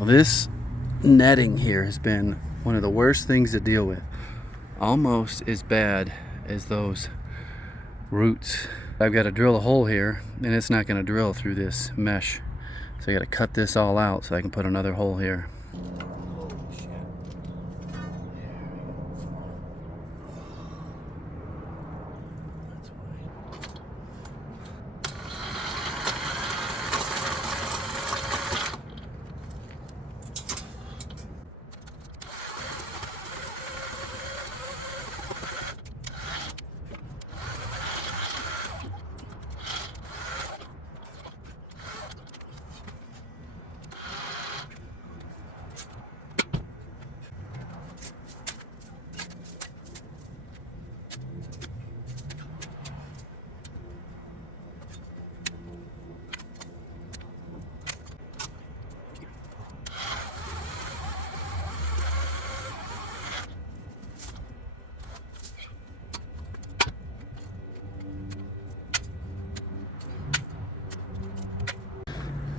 This netting here has been one of the worst things to deal with. Almost as bad as those roots. I've got to drill a hole here, and it's not going to drill through this mesh. So I got to cut this all out so I can put another hole here.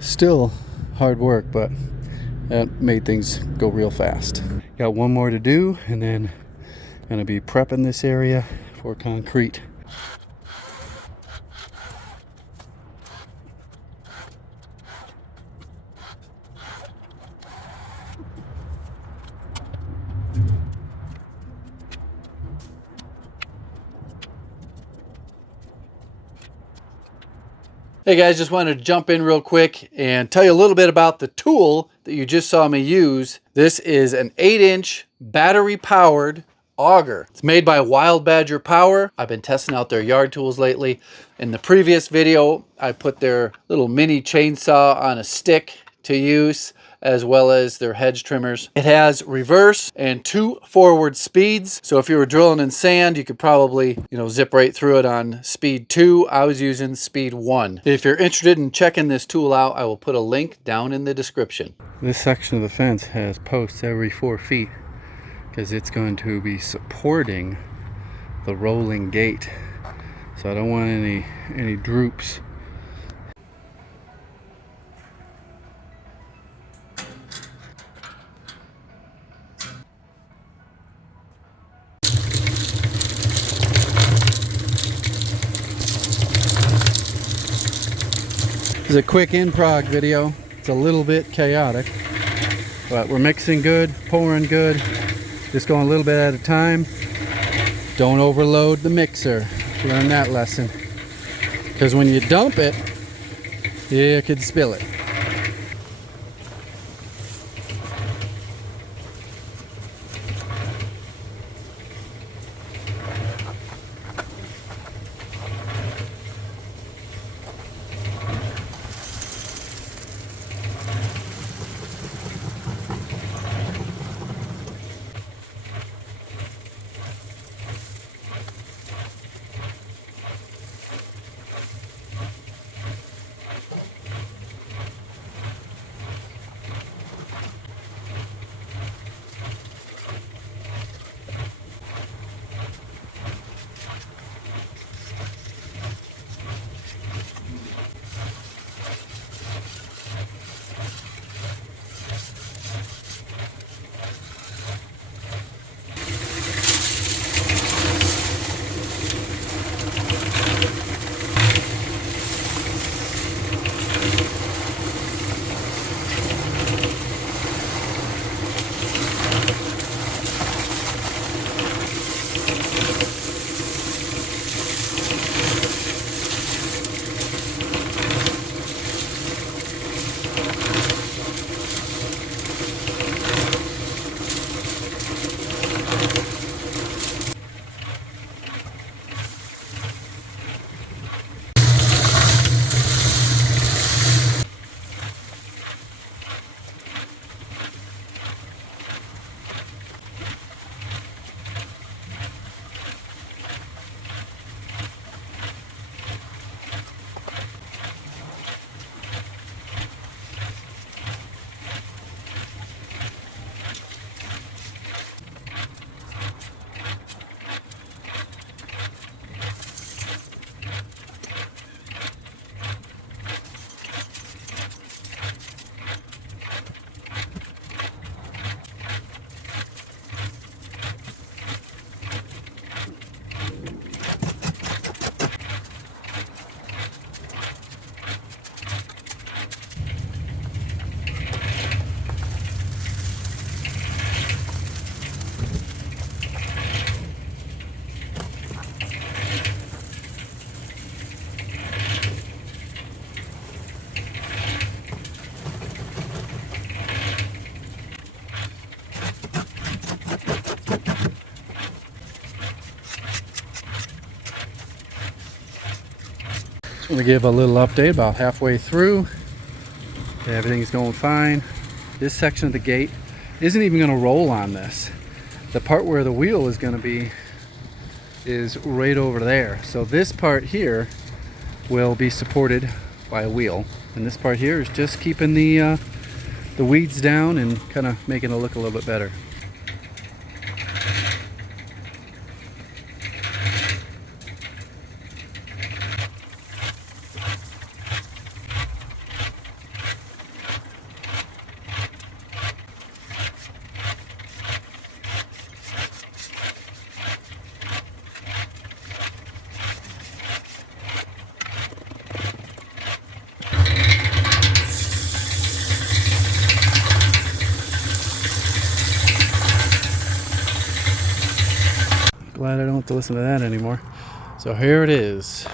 Still hard work, but that made things go real fast. Got one more to do, and then gonna be prepping this area for concrete. Hey guys, just wanted to jump in real quick and tell you a little bit about the tool that you just saw me use. This is an 8-inch battery powered auger. It's made by Wild Badger Power. I've been testing out their yard tools lately. In the previous video, I put their little mini chainsaw on a stick to use, as well as their hedge trimmers. It has reverse and 2 forward speeds. So if you were drilling in sand, you could probably, zip right through it on speed 2. I was using speed 1. If you're interested in checking this tool out, I will put a link down in the description. This section of the fence has posts every 4 feet because it's going to be supporting the rolling gate. So I don't want any droops. This is a quick in-prog video. It's a little bit chaotic, but we're mixing good, pouring good, just going a little bit at a time. Don't overload the mixer. Learn that lesson, because when you dump it, you could spill it. I'm gonna give a little update about halfway through. Everything's going fine. This section of the gate isn't even gonna roll on this. The part where the wheel is gonna be is right over there. So this part here will be supported by a wheel, and this part here is just keeping the weeds down and kind of making it look a little bit better. Glad I don't have to listen to that anymore. So here it is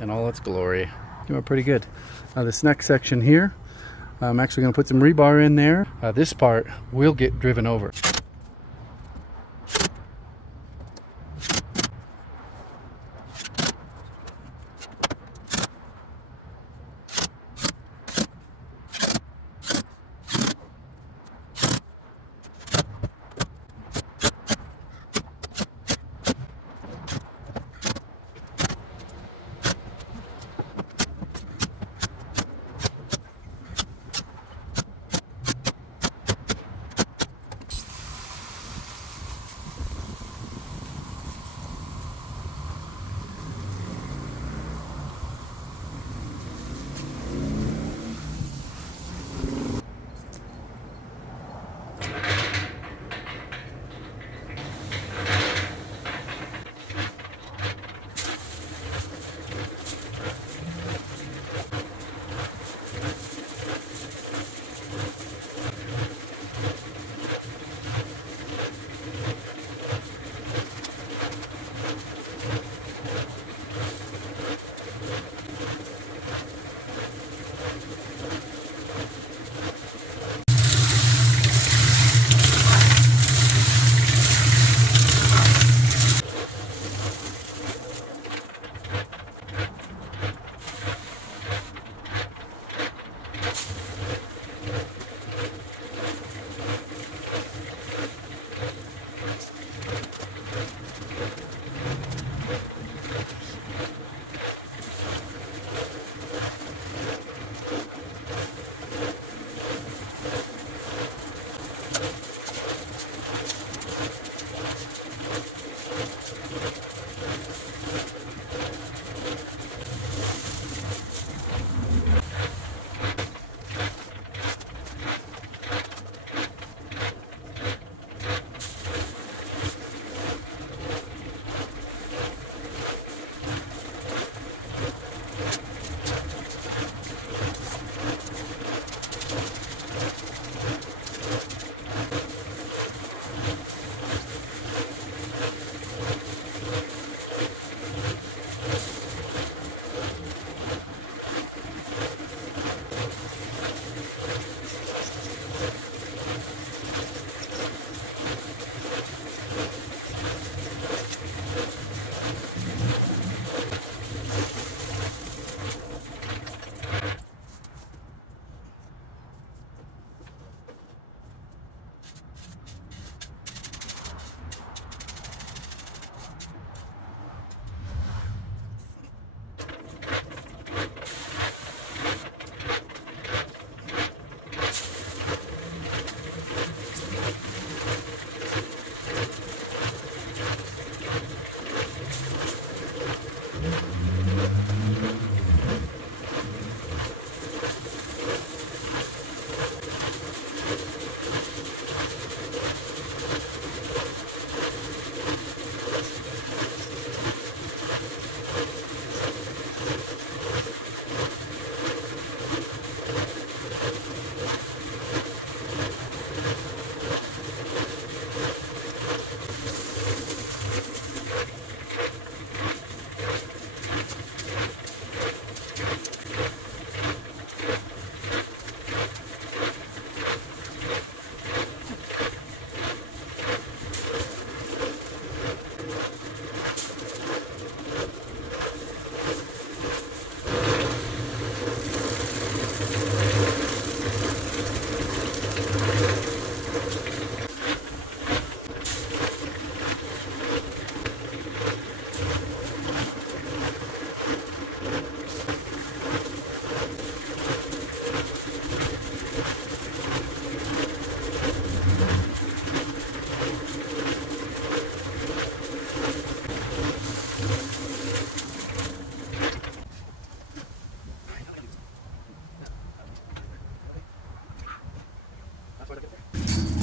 in all its glory. Doing pretty good. This next section here, I'm actually going to put some rebar in there. This part will get driven over.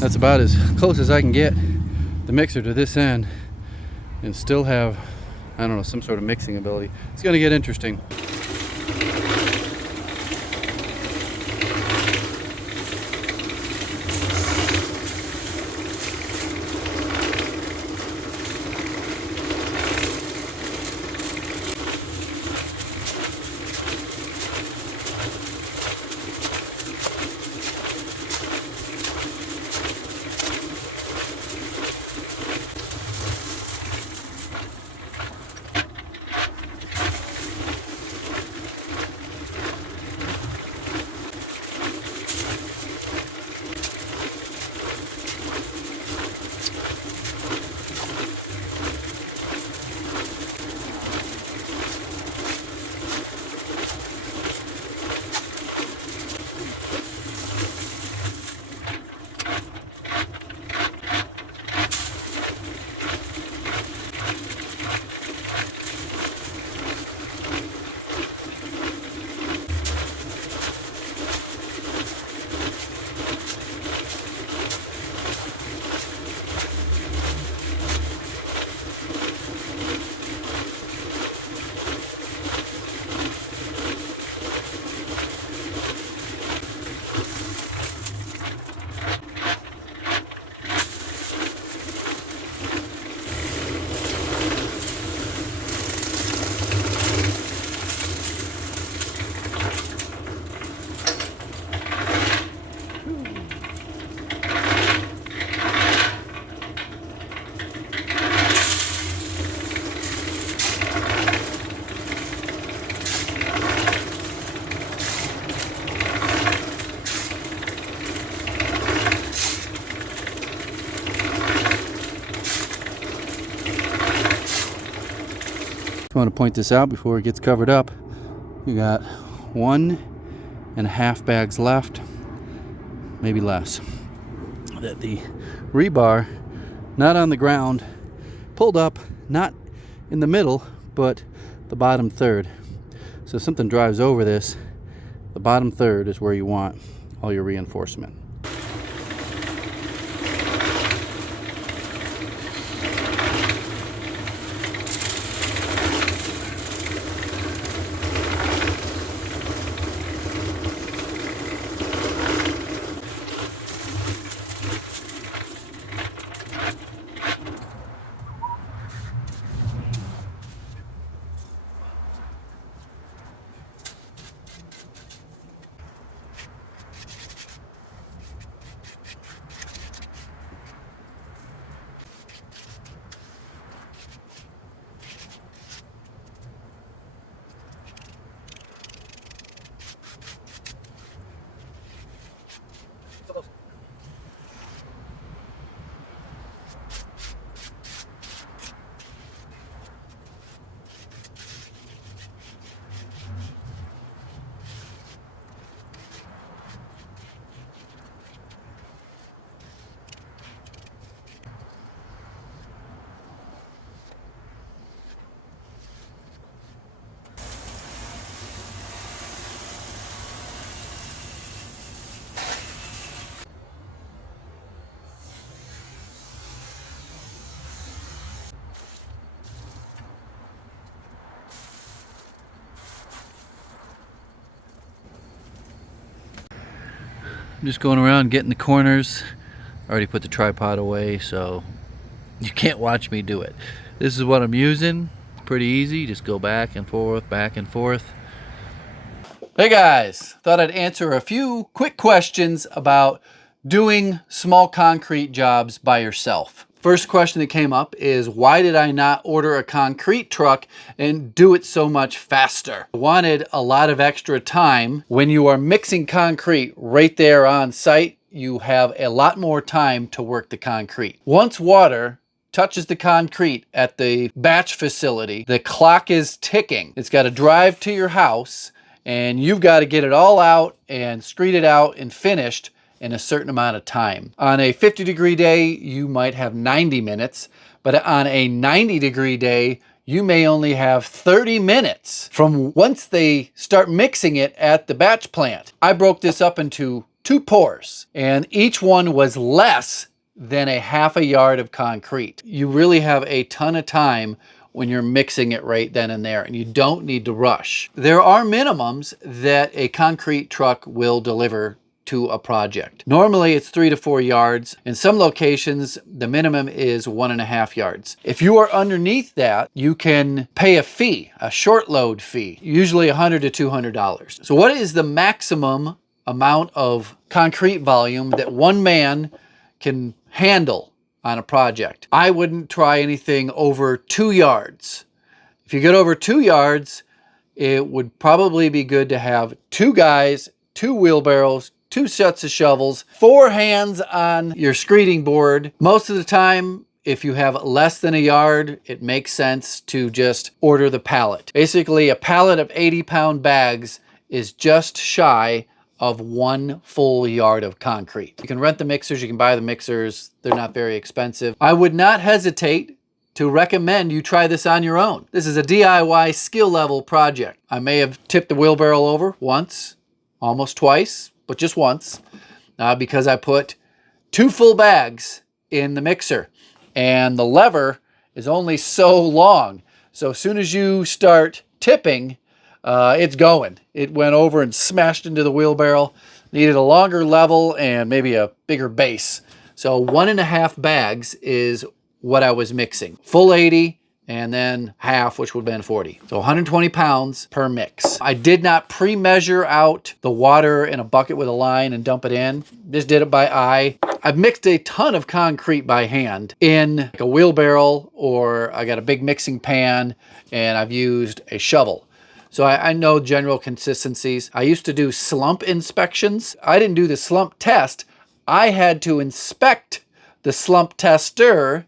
That's about as close as I can get the mixer to this end and still have, I don't know, some sort of mixing ability. It's gonna get interesting. I want to point this out before it gets covered up. We got 1.5 bags left, maybe less. That the rebar, not on the ground, pulled up, not in the middle, but the bottom third. So if something drives over this, the bottom third is where you want all your reinforcement. I'm just going around getting the corners. I already put the tripod away, so you can't watch me do it. This is what I'm using. Pretty easy. Just go back and forth, back and forth. Hey guys, thought I'd answer a few quick questions about doing small concrete jobs by yourself. First question that came up is, why did I not order a concrete truck and do it so much faster? I wanted a lot of extra time. When you are mixing concrete right there on site, you have a lot more time to work the concrete. Once water touches the concrete at the batch facility, the clock is ticking. It's got to drive to your house, and you've got to get it all out and screed it out and finished in a certain amount of time. On a 50-degree day, you might have 90 minutes, but on a 90-degree day, you may only have 30 minutes from once they start mixing it at the batch plant. I broke this up into 2 pours, and each one was less than a half a yard of concrete. You really have a ton of time when you're mixing it right then and there, and you don't need to rush. There are minimums that a concrete truck will deliver to a project. Normally it's 3 to 4 yards. In some locations, the minimum is 1.5 yards. If you are underneath that, you can pay a fee, a short load fee, usually $100 to $200. So what is the maximum amount of concrete volume that one man can handle on a project? I wouldn't try anything over 2 yards. If you get over 2 yards, it would probably be good to have 2 guys, 2 wheelbarrows, 2 sets of shovels, 4 hands on your screeding board. Most of the time, if you have less than a yard, it makes sense to just order the pallet. Basically, a pallet of 80-pound bags is just shy of 1 full yard of concrete. You can rent the mixers, you can buy the mixers. They're not very expensive. I would not hesitate to recommend you try this on your own. This is a DIY skill level project. I may have tipped the wheelbarrow over once, almost twice, but just once, because I put 2 full bags in the mixer, and the lever is only so long. So as soon as you start tipping, it's going. It went over and smashed into the wheelbarrow. Needed a longer level and maybe a bigger base. So 1.5 bags is what I was mixing. Full 80 and then half, which would have been 40. So 120 pounds per mix. I did not pre-measure out the water in a bucket with a line and dump it in. Just did it by eye. I've mixed a ton of concrete by hand in like a wheelbarrow, or I got a big mixing pan and I've used a shovel. So I know general consistencies. I used to do slump inspections. I didn't do the slump test. I had to inspect the slump tester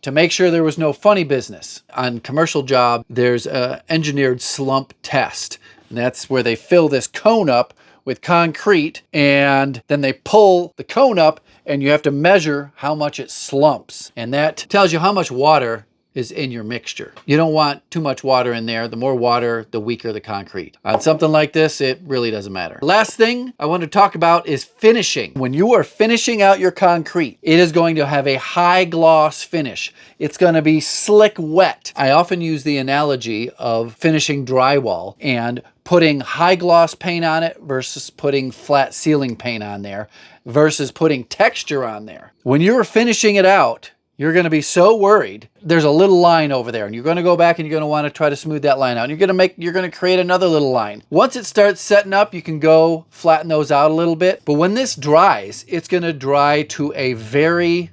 to make sure there was no funny business. On commercial job, there's an engineered slump test. And that's where they fill this cone up with concrete, and then they pull the cone up and you have to measure how much it slumps. And that tells you how much water is in your mixture. You don't want too much water in there. The more water, the weaker the concrete. On something like this, it really doesn't matter. Last thing I want to talk about is finishing. When you are finishing out your concrete, it is going to have a high gloss finish. It's going to be slick wet. I often use the analogy of finishing drywall and putting high gloss paint on it versus putting flat ceiling paint on there versus putting texture on there. When you're finishing it out, you're going to be so worried. There's a little line over there, and you're going to go back and you're going to want to try to smooth that line out. And you're going to create another little line. Once it starts setting up, you can go flatten those out a little bit. But when this dries, it's going to dry to a very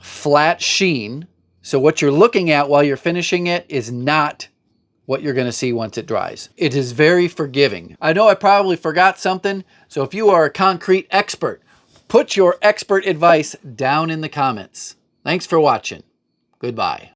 flat sheen. So what you're looking at while you're finishing it is not what you're going to see once it dries. It is very forgiving. I know I probably forgot something. So if you are a concrete expert, put your expert advice down in the comments. Thanks for watching. Goodbye.